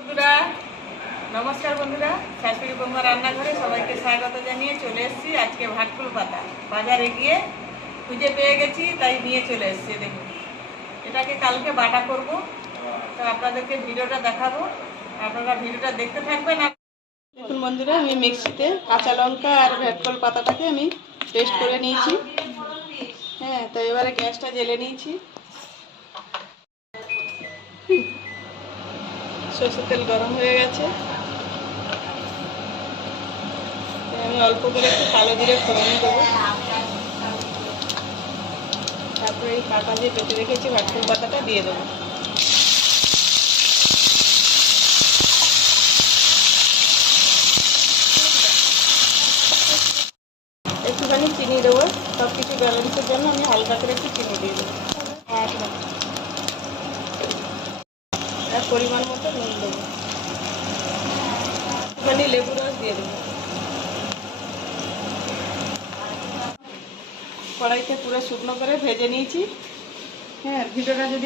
বন্ধুরা নমস্কার বন্ধুরা, শাশুড়ি বৌমা রান্নাঘরে সবাইকে স্বাগত জানিয়ে চলে এসেছি। আজকে ভাটকুল পাতা বাজারে গিয়ে খুঁজে পেয়ে গেছি, তাই নিয়ে চলে এসেছি। দেখুন, এটাকে কালকে বাটা করব, তো আপনাদেরকে ভিডিওটা দেখাবো, আপনারা ভিডিওটা দেখতে থাকবেন। দেখুন বন্ধুরা, আমি মিক্সিতে কাঁচা লঙ্কা আর ভাটকুল পাতাটাকে আমি পেস্ট করে নিয়েছি। হ্যাঁ, তো এবারে গ্যাসটা জ্বেলে নিয়েছি। সরষের তেল গরম হয়ে গেছে, আমি অল্প করে একটু কালো জিরে ফোড়ন দেবো। তারপরে এই পাতা যে পেটে রেখেছি ভাটকুল পাতাটা দিয়ে দেবো। একটুখানি চিনি দেবো, সব কিছু ব্যালেন্সের জন্য আমি হালকা করে একটু চিনি দিয়ে দেবো। আর পরিমাণ মতো নুন দেবো, একটুখানি লেবু রস দিয়ে দেবো। কড়াইতে পুরো শুকনো করে ভেজে নিয়েছি। হ্যাঁ, ভিডিওটা যদি